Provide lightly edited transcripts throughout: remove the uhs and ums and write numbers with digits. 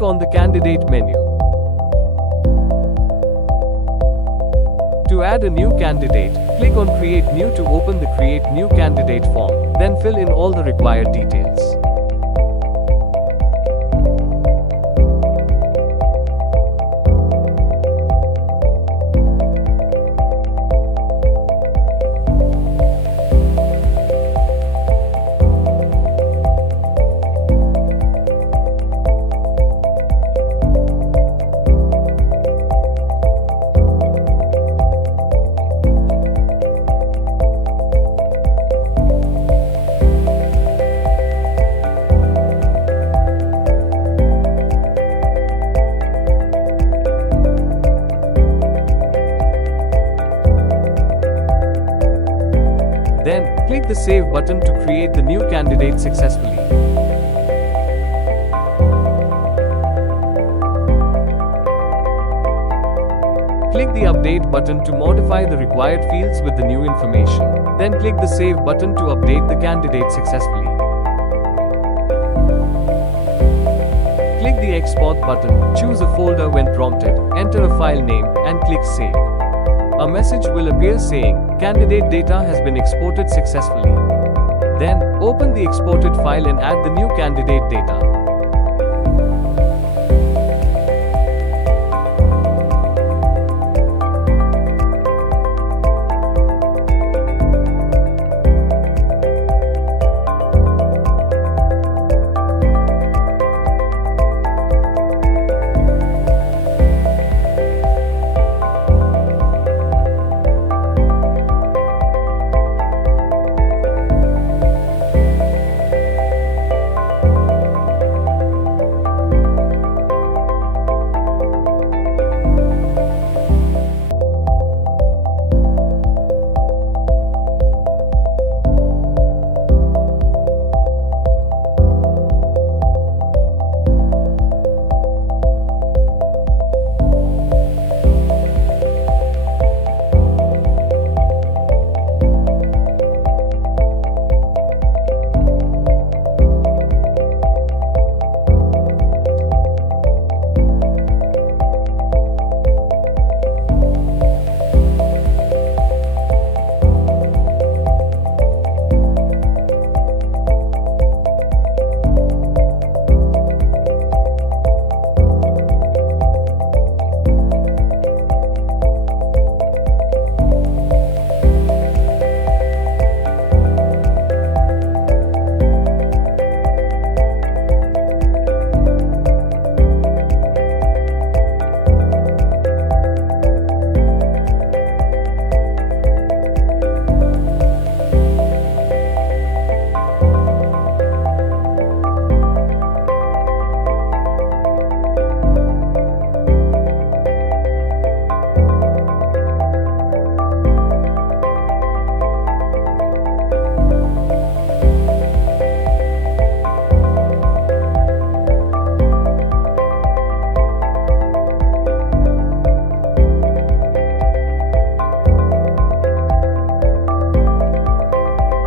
click on the candidate menu. To add a new candidate, click on Create New to open the Create New Candidate form, then fill in all the required details. Then, click the Save button to create the new candidate successfully. Click the Update button to modify the required fields with the new information. Then click the Save button to update the candidate successfully. Click the Export button, choose a folder when prompted, enter a file name, and click Save. A message will appear saying, candidate data has been exported successfully. Then, open the exported file and add the new candidate data.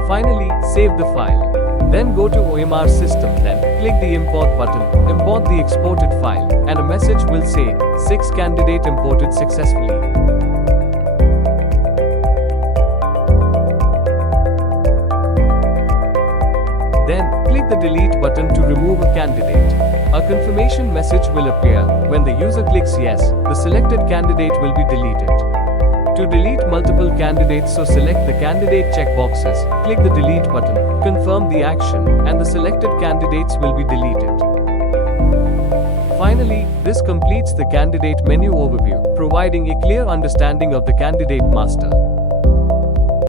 Finally, save the file. Then go to OMR system, then click the import button, import the exported file, and a message will say, 6 candidate imported successfully. Then, click the delete button to remove a candidate. A confirmation message will appear. When the user clicks yes, the selected candidate will be deleted. To delete multiple candidates, so select the candidate checkboxes, click the delete button, confirm the action, and the selected candidates will be deleted. Finally, this completes the candidate menu overview, providing a clear understanding of the candidate master.